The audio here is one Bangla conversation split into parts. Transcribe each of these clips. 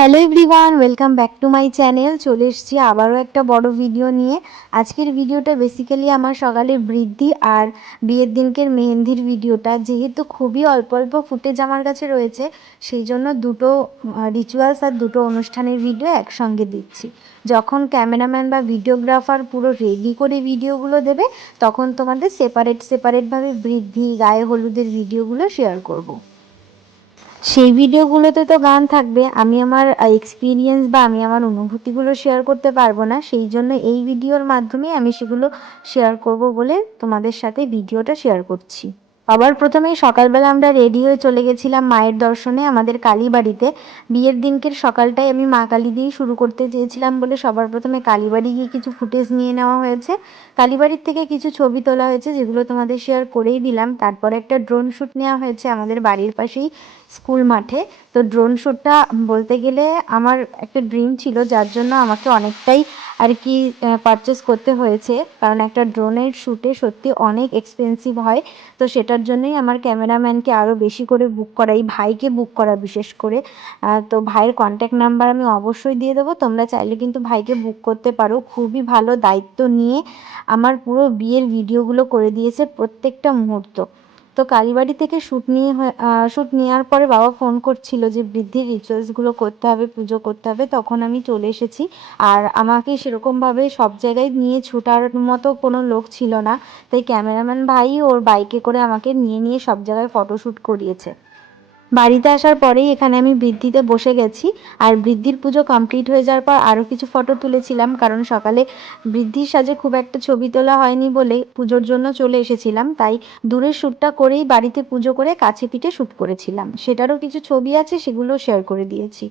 Hello everyone welcome back to my channel চলে এসেছি আবারও একটা বড় ভিডিও নিয়ে। আজকের ভিডিওটা বেসিক্যালি আমার সকালে বৃদ্ধি আর বিয়ের দিনকের মেহেন্দির ভিডিওটা যেহেতু খুবই অল্প অল্প ফুটেজ আমার কাছে রয়েছে, সেই জন্য দুটো রিচুয়ালস আর দুটো অনুষ্ঠানের ভিডিও একসঙ্গে দিচ্ছি। যখন ক্যামেরাম্যান বা ভিডিওগ্রাফার পুরো রেডি করে ভিডিওগুলো দেবে, তখন তোমাদের সেপারেট সেপারেটভাবে বৃদ্ধি, গায়ে হলুদের ভিডিওগুলো শেয়ার করব। সেই ভিডিওগুলোতে তো গান থাকবে। আমি আমার এক্সপিরিয়েন্স বা আমি আমার অনুভূতিগুলো শেয়ার করতে পারব না। সেই জন্য এই ভিডিওর মাধ্যমে আমি সেগুলো শেয়ার করব বলে তোমাদের সাথে ভিডিওটা শেয়ার করছি। আবার প্রথমেই সকালবেলা আমরা রেডি হয়ে চলে গেছিলাম মায়ের দর্শনে আমাদের কালীবাড়িতে বিয়ের দিনকের সকালটাই আমি মা কালী দিয়েই শুরু করতে চেয়েছিলাম বলে সবার প্রথমে কালীবাড়ি গিয়ে কিছু ফুটেজ নিয়ে নেওয়া হয়েছে। কালীবাড়ির থেকে কিছু ছবি তোলা হয়েছে যেগুলো তোমাদের শেয়ার করেই দিলাম। তারপর একটা ড্রোন শ্যুট নেওয়া হয়েছে আমাদের বাড়ির পাশেই স্কুল মাঠে। তো ড্রোন শ্যুটটা বলতে গেলে আমার একটা ড্রিম ছিল, যার জন্য আমাকে অনেকটাই আর কি পারচেস করতে হয়েছে। কারণ একটা ড্রোনের শ্যুটে সত্যি অনেক এক্সপেন্সিভ হয়। তো সেটার জন্যই আমার ক্যামেরাম্যানকে আরও বেশি করে বুক করা, এই ভাইকে বুক করা বিশেষ করে। তো ভাইয়ের কন্ট্যাক্ট নাম্বার আমি অবশ্যই দিয়ে দেবো। তোমরা চাইলে কিন্তু ভাইকে বুক করতে পারো। খুবই ভালো দায়িত্ব নিয়ে আমার পুরো বিয়ের ভিডিওগুলো করে দিয়েছে প্রত্যেকটা মুহূর্ত। তো কালীবাড়ি থেকে শ্যুট নিয়ে শ্যুট নেওয়ার পরে বাবা ফোন করছিল যে বৃদ্ধির রিচুয়ালসগুলো করতে হবে, পুজো করতে হবে। তখন আমি চলে এসেছি। আর আমাকে সেরকমভাবে সব জায়গায় নিয়ে ছোটার মতো কোনো লোক ছিল না। তাই ক্যামেরাম্যান ভাই ওর বাইকে করে আমাকে নিয়ে নিয়ে সব জায়গায় ফটোশ্যুট করিয়েছে। বাড়িতে আসার পরেই এখানে আমি বৃদ্ধিতে বসে গেছি। আর বৃদ্ধির পুজো কমপ্লিট হয়ে যাওয়ার পর আরও কিছু ফটো তুলেছিলাম, কারণ সকালে বৃদ্ধির সাজে খুব একটা ছবি তোলা হয়নি বলে পুজোর জন্য চলে এসেছিলাম। তাই দূরের শ্যুটটা করেই বাড়িতে পুজো করে কাছে পিঠে শ্যুট করেছিলাম। সেটারও কিছু ছবি আছে সেগুলো শেয়ার করে দিয়েছি।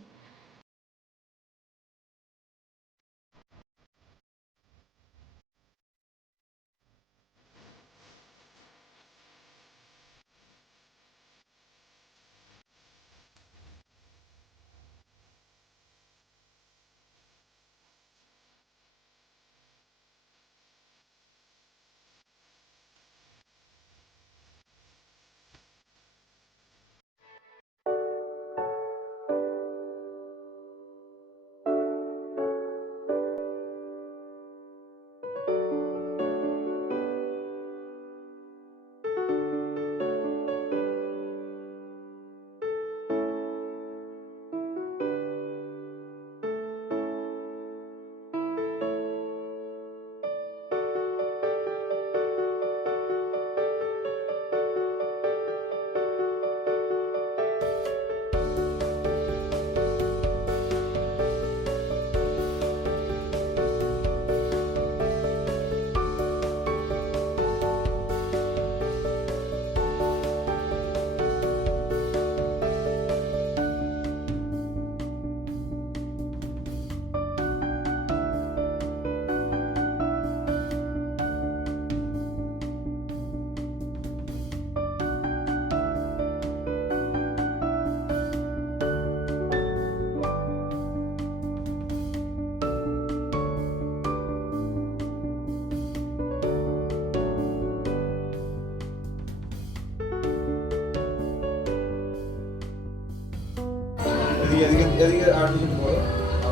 এদিকে আর কিছু বলো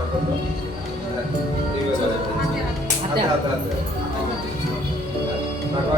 কথা হ্যাঁ এইভাবে হাতে হাতে হাতে তারপর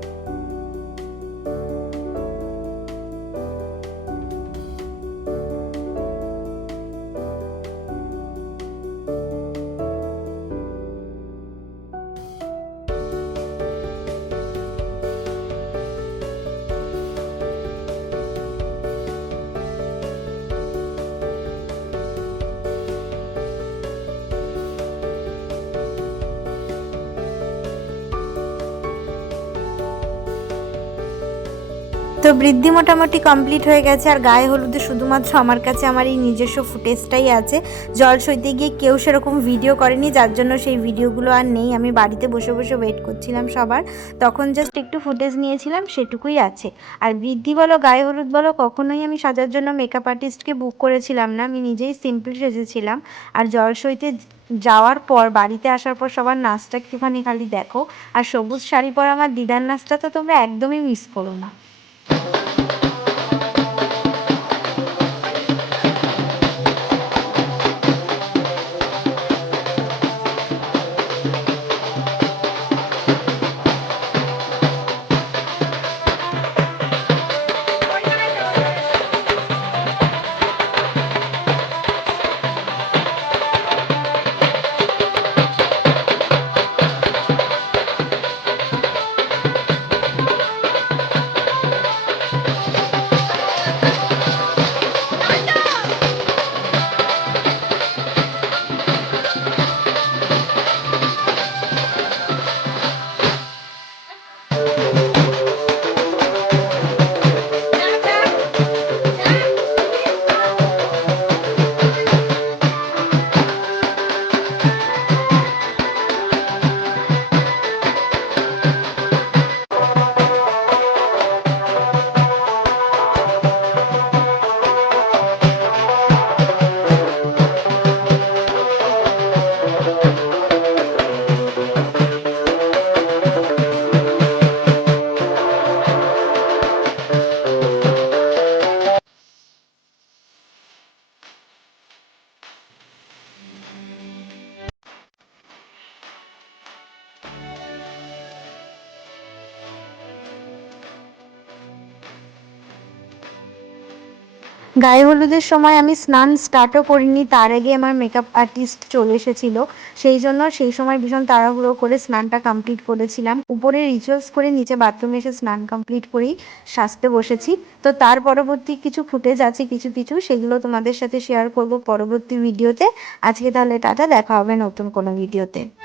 তো বৃদ্ধি মোটামুটি কমপ্লিট হয়ে গেছে, আর গায়ে হলুদে শুধুমাত্র আমার কাছে আমার এই নিজস্ব ফুটেজটাই আছে। জল সইতে গিয়ে কেউ সেরকম ভিডিও করেনি, যার জন্য সেই ভিডিওগুলো আর নেই। আমি বাড়িতে বসে বসে ওয়েট করছিলাম সবার। তখন জাস্ট একটু ফুটেজ নিয়েছিলাম, সেটুকুই আছে। আর বৃদ্ধি বলো, গায়ে হলুদ বলো, কখনোই আমি সাজার জন্য মেকআপ আর্টিস্টকে বুক করেছিলাম না। আমি নিজেই সিম্পল সেজেছিলাম। আর জল সইতে যাওয়ার পর, বাড়িতে আসার পর সবার নাচটা একটুখানি খালি দেখো। আর সবুজ শাড়ি পরা আমার দিদার নাচটা তো তোমরা একদমই মিস করো না। Thank you. গায়ে হলুদের সময় আমি স্নান স্টার্টও করিনি। তার আগে আমার মেকআপ আর্টিস্ট চলে এসেছিল। সেই জন্য সেই সময় ভীষণ তাড়াহুড়ো করে স্নানটা কমপ্লিট করেছিলাম। উপরে রিচুয়ালস করে নিচে বাথরুমে এসে স্নান কমপ্লিট করেই সাজতে বসেছি। তো তার পরবর্তী কিছু ফুটেজ আছে, কিছু কিছু, সেগুলো তোমাদের সাথে শেয়ার করব পরবর্তী ভিডিওতে আজকে তাহলে টাটা, দেখা হবে নতুন কোনো ভিডিওতে